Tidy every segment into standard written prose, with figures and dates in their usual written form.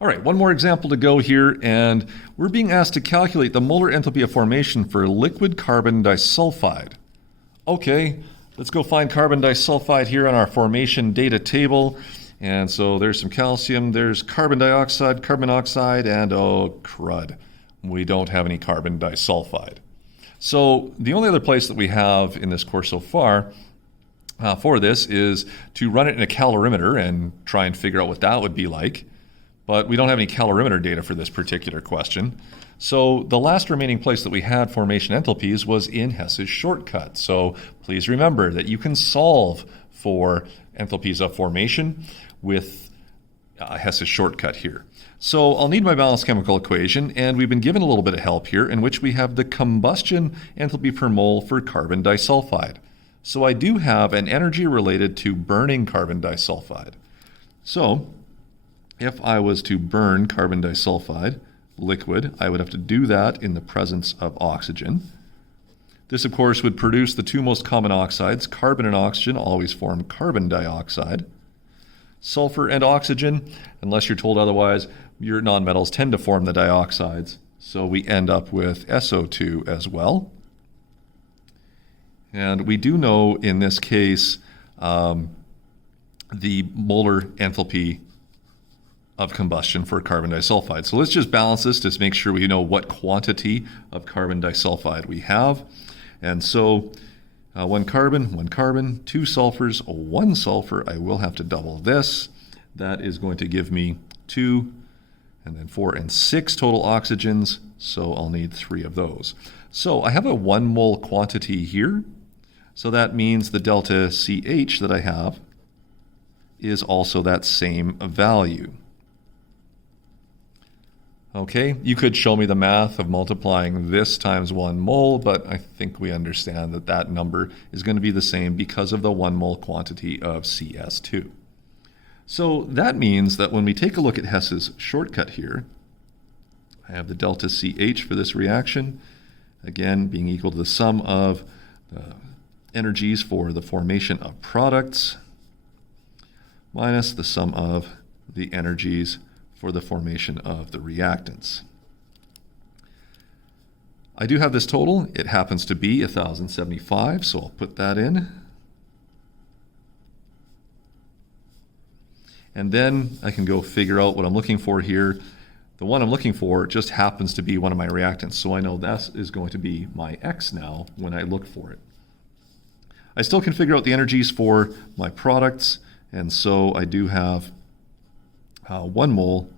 All right, one more example to go here, and we're being asked to calculate the molar enthalpy of formation for liquid carbon disulfide. Okay, let's go find carbon disulfide here on our formation data table. And so there's some calcium, there's carbon dioxide, carbon monoxide, and oh crud, we don't have any carbon disulfide. So the only other place that we have in this course so far for this is to run it in a calorimeter and try and figure out what that would be like. But we don't have any calorimeter data for this particular question. So the last remaining place that we had formation enthalpies was in Hess's Shortcut. So please remember that you can solve for enthalpies of formation with Hess's Shortcut here. So I'll need my balanced chemical equation, and we've been given a little bit of help here in which we have the combustion enthalpy per mole for carbon disulfide. So I do have an energy related to burning carbon disulfide. So if I was to burn carbon disulfide liquid, I would have to do that in the presence of oxygen. This, of course, would produce the two most common oxides. Carbon and oxygen always form carbon dioxide. Sulfur and oxygen, unless you're told otherwise, your nonmetals tend to form the dioxides. So we end up with SO2 as well. And we do know in this case the molar enthalpy of combustion for carbon disulfide. So let's just balance this to make sure we know what quantity of carbon disulfide we have. And so one carbon, two sulfurs, one sulfur. I will have to double this. That is going to give me 2, and then 4 and 6 total oxygens. So I'll need 3 of those. So I have a 1 mole quantity here. So that means the delta CH that I have is also that same value. Okay, you could show me the math of multiplying this times 1 mole, but I think we understand that that number is going to be the same because of the 1 mole quantity of CS2. So that means that when we take a look at Hess's Shortcut here, I have the delta CH for this reaction, again being equal to the sum of the energies for the formation of products minus the sum of the energies for the formation of the reactants. I do have this total. It happens to be 1,075, so I'll put that in. And then I can go figure out what I'm looking for here. The one I'm looking for just happens to be one of my reactants, so I know that is going to be my X now when I look for it. I still can figure out the energies for my products, and so I do have 1 mole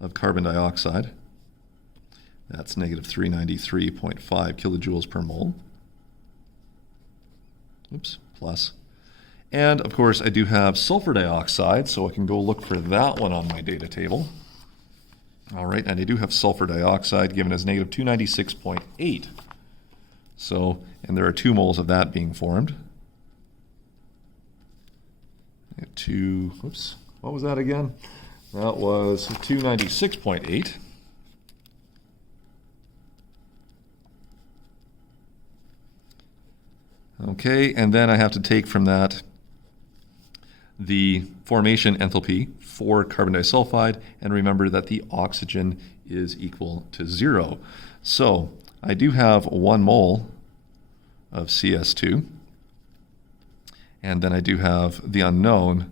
of carbon dioxide. That's negative 393.5 kilojoules per mole. Oops, plus. And of course, I do have sulfur dioxide, so I can go look for that one on my data table. All right, and I do have sulfur dioxide given as negative 296.8. So, and there are 2 moles of that being formed. Oops, what was that again? That was 296.8. Okay, and then I have to take from that the formation enthalpy for carbon disulfide, and remember that the oxygen is equal to 0. So I do have 1 mole of CS2, and then I do have the unknown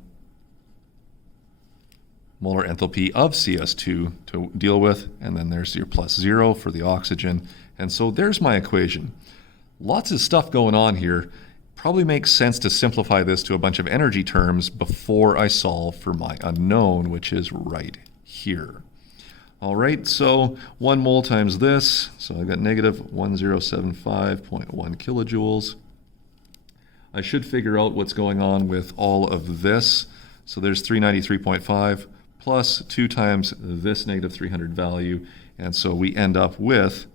molar enthalpy of CS2 to deal with, and then there's your plus 0 for the oxygen. And so there's my equation. Lots of stuff going on here. Probably makes sense to simplify this to a bunch of energy terms before I solve for my unknown, which is right here. All right, so 1 mole times this, so I've got negative 1075.1 kilojoules. I should figure out what's going on with all of this. So there's 393.5 plus 2 times this negative 300 value, and so we end up with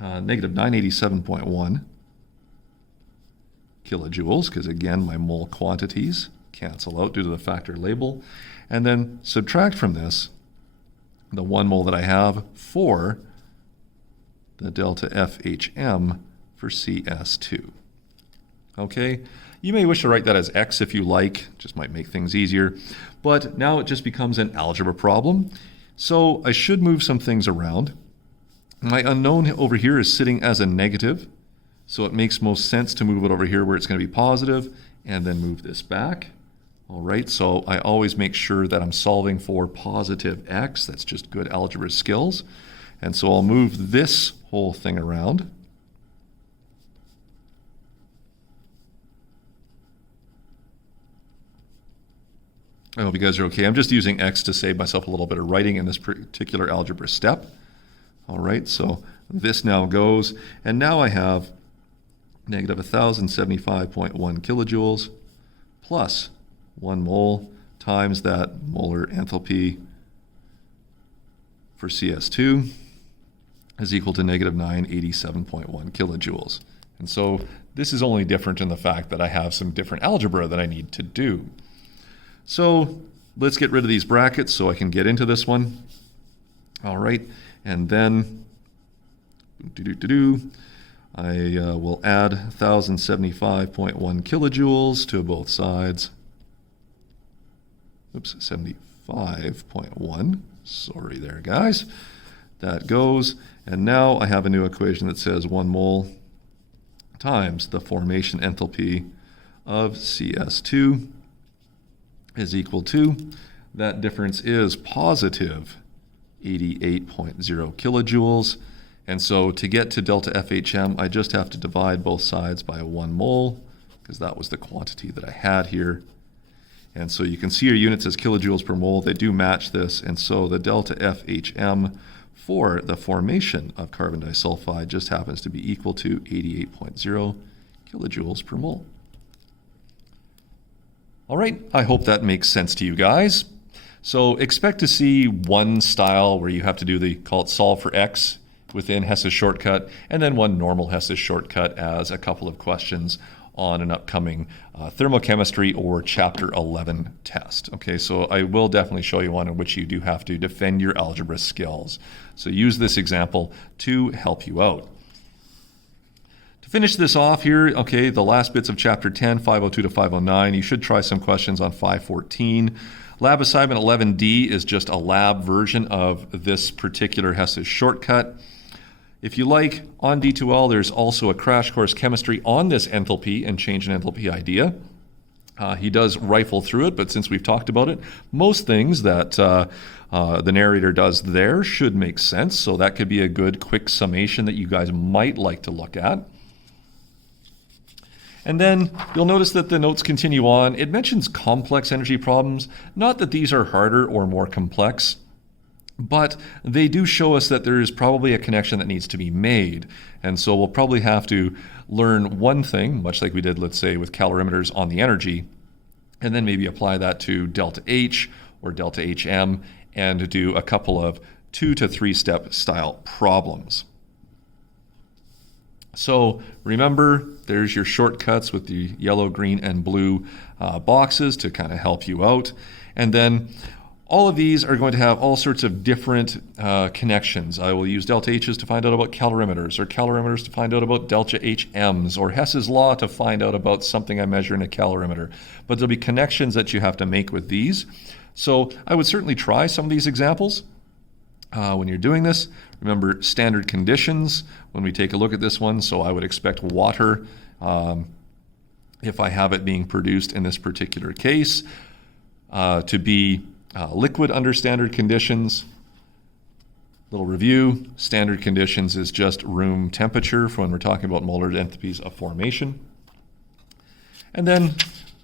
negative 987.1 kilojoules, because again, my mole quantities cancel out due to the factor label, and then subtract from this the 1 mole that I have for the delta FHM for CS2. Okay, you may wish to write that as X if you like, just might make things easier, but now it just becomes an algebra problem. So I should move some things around. My unknown over here is sitting as a negative, so it makes most sense to move it over here where it's going to be positive, and then move this back. All right, so I always make sure that I'm solving for positive x. That's just good algebra skills. And so I'll move this whole thing around. I hope you guys are okay. I'm just using x to save myself a little bit of writing in this particular algebra step. All right, so this now goes, and now I have negative 1,075.1 kilojoules plus 1 mole times that molar enthalpy for CS2 is equal to negative 987.1 kilojoules. And so this is only different in the fact that I have some different algebra that I need to do. So let's get rid of these brackets so I can get into this one. All right, and then I will add 1,075.1 kilojoules to both sides. Oops, 75.1. Sorry there, guys. That goes. And now I have a new equation that says 1 mole times the formation enthalpy of CS2 is equal to, that difference is positive 88.0 kilojoules. And so to get to delta FHM, I just have to divide both sides by 1 mole, because that was the quantity that I had here. And so you can see your units as kilojoules per mole. They do match this. And so the delta FHM for the formation of carbon disulfide just happens to be equal to 88.0 kilojoules per mole. All right, I hope that makes sense to you guys. So expect to see one style where you have to do the, call it solve for X within Hess's Shortcut, and then one normal Hess's Shortcut as a couple of questions on an upcoming thermochemistry or Chapter 11 test. Okay, so I will definitely show you one in which you do have to defend your algebra skills. So use this example to help you out. To finish this off here, okay, the last bits of Chapter 10, 502 to 509, you should try some questions on 514. Lab assignment 11D is just a lab version of this particular Hess's Shortcut. If you like, on D2L, there's also a crash course chemistry on this enthalpy and change in enthalpy idea. He does rifle through it, but since we've talked about it, most things that the narrator does there should make sense. So that could be a good quick summation that you guys might like to look at. And then you'll notice that the notes continue on. It mentions complex energy problems. Not that these are harder or more complex, but they do show us that there is probably a connection that needs to be made. And so we'll probably have to learn one thing, much like we did, let's say, with calorimeters on the energy, and then maybe apply that to delta H or delta HM and do a couple of 2 to 3 step style problems. So remember, there's your shortcuts with the yellow, green, and blue boxes to kind of help you out. And then all of these are going to have all sorts of different connections. I will use delta H's to find out about calorimeters, or calorimeters to find out about delta HMs, or Hess's law to find out about something I measure in a calorimeter. But there'll be connections that you have to make with these. So I would certainly try some of these examples when you're doing this. Remember standard conditions when we take a look at this one. So I would expect water, if I have it being produced in this particular case, to be liquid under standard conditions. Little review, standard conditions is just room temperature for when we're talking about molar enthalpies of formation. And then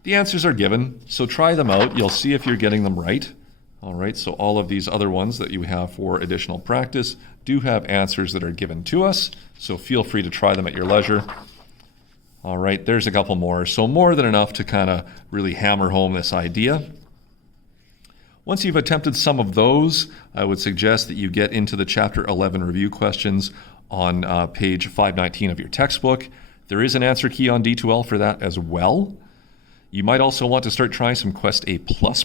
the answers are given, so try them out. You'll see if you're getting them right. All right, so all of these other ones that you have for additional practice do have answers that are given to us, so feel free to try them at your leisure. All right, there's a couple more, so more than enough to kind of really hammer home this idea. Once you've attempted some of those, I would suggest that you get into the Chapter 11 review questions on page 519 of your textbook. There is an answer key on D2L for that as well. You might also want to start trying some Quest A+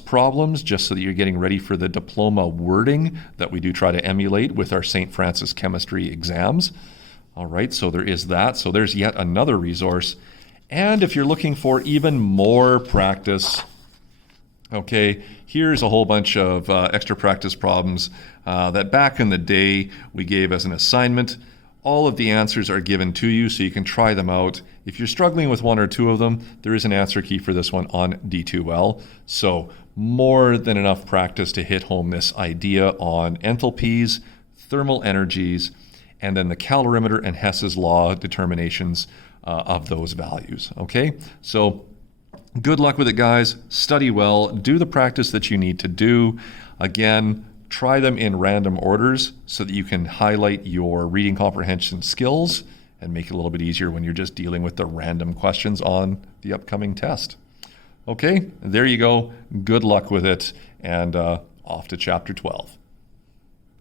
problems just so that you're getting ready for the diploma wording that we do try to emulate with our St. Francis chemistry exams. All right, so there is that. So there's yet another resource. And if you're looking for even more practice, Okay, here's a whole bunch of extra practice problems that back in the day we gave as an assignment. All of the answers are given to you so you can try them out. If you're struggling with one or two of them, there is an answer key for this one on D2L. So more than enough practice to hit home this idea on enthalpies, thermal energies, and then the calorimeter and Hess's law determinations of those values. Okay, so good luck with it, guys. Study well. Do the practice that you need to do. Again, try them in random orders so that you can highlight your reading comprehension skills and make it a little bit easier when you're just dealing with the random questions on the upcoming test. Okay, there you go. Good luck with it, and off to Chapter 12.